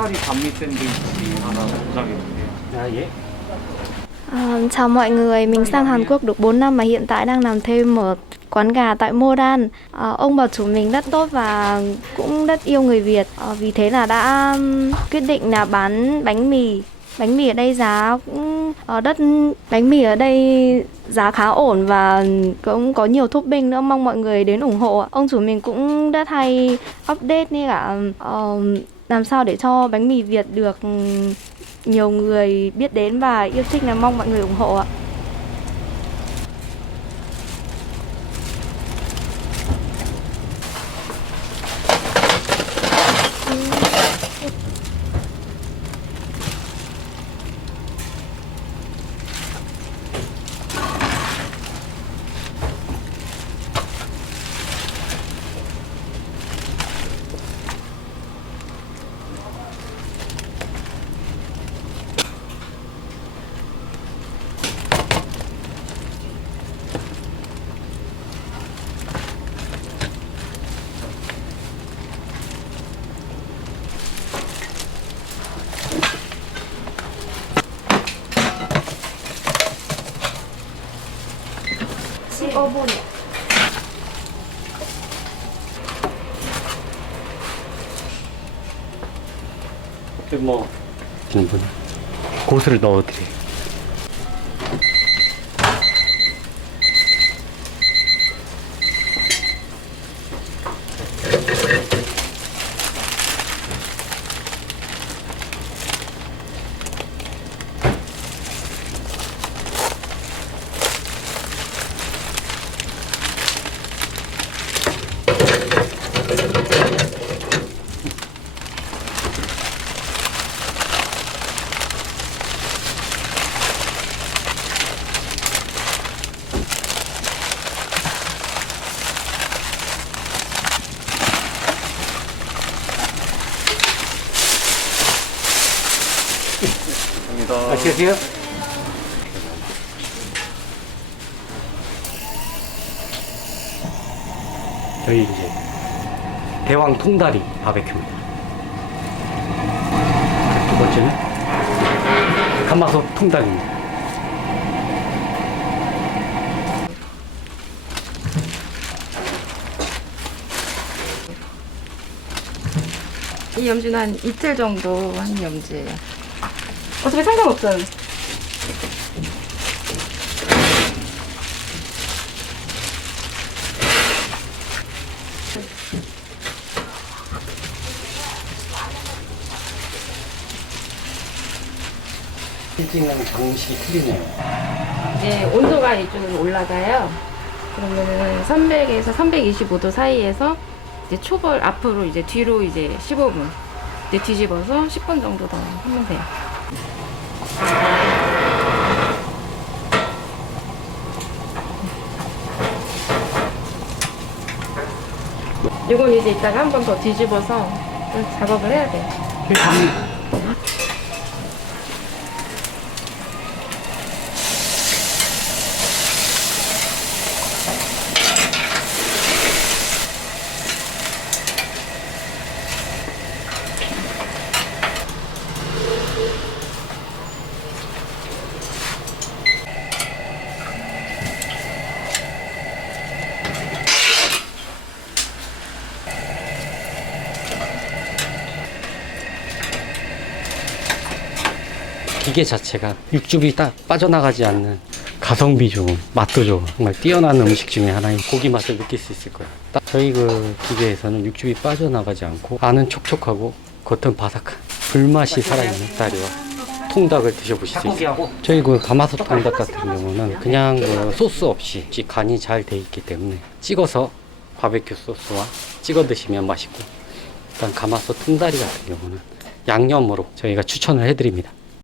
통다리 반미 샌드위치 하나 포장했는데요. 아 예. À, chào mọi người, mình sang Hàn Quốc được 4 năm và hiện tại đang làm thêm ở quán gà tại Modan. À, ông bà chủ mình rất tốt và cũng rất yêu người Việt. À, vì thế là đã ừm, quyết định là bán bánh mì. Bánh mì ở đây giá cũng ở đất bánh mì ở đây giá khá ổn và cũng có nhiều topping nữa mong mọi người đến ủng hộ ạ. Ông chủ mình cũng rất hay update như cả ờm, làm sao để cho bánh mì Việt được ừ, nhiều người biết đến và yêu thích, là mong mọi người ủng hộ ạ. 뭐 하시는 분 고수를 넣어드려요. 감사합니다. 맛있게 드세요. 저희 이제 대왕 통다리 바베큐입니다. 두 번째는 가마솥 통다리입니다. 이 염지는 한 이틀 정도 한 염지예요. 어차피 상관없어요. 실증은 방식이 틀리네요. 이제 온도가 이쪽으로 올라가요. 그러면은 300에서 325도 사이에서 이제 초벌 앞으로 이제 뒤로 이제 15분 이제 뒤집어서 10분 정도 더 하면 돼요. 이건 이제 이따가 한 번 더 뒤집어서 좀 작업을 해야 돼요. 기계 자체가 육즙이 딱 빠져나가지 않는 가성비 좋은 맛도 좋은 정말 뛰어난 음식 중에 하나인 고기 맛을 느낄 수 있을 거예요. 딱 저희 그 기계에서는 육즙이 빠져나가지 않고 안은 촉촉하고 겉은 바삭한 불맛이 살아있는 다리와 통닭을 드셔보실 수 있어요. 저희 그 가마솥 통닭 같은 경우는 그냥 그 소스 없이 간이 잘 돼 있기 때문에 찍어서 바베큐 소스와 찍어 드시면 맛있고 일단 가마솥 통다리 같은 경우는 양념으로 저희가 추천을 해드립니다.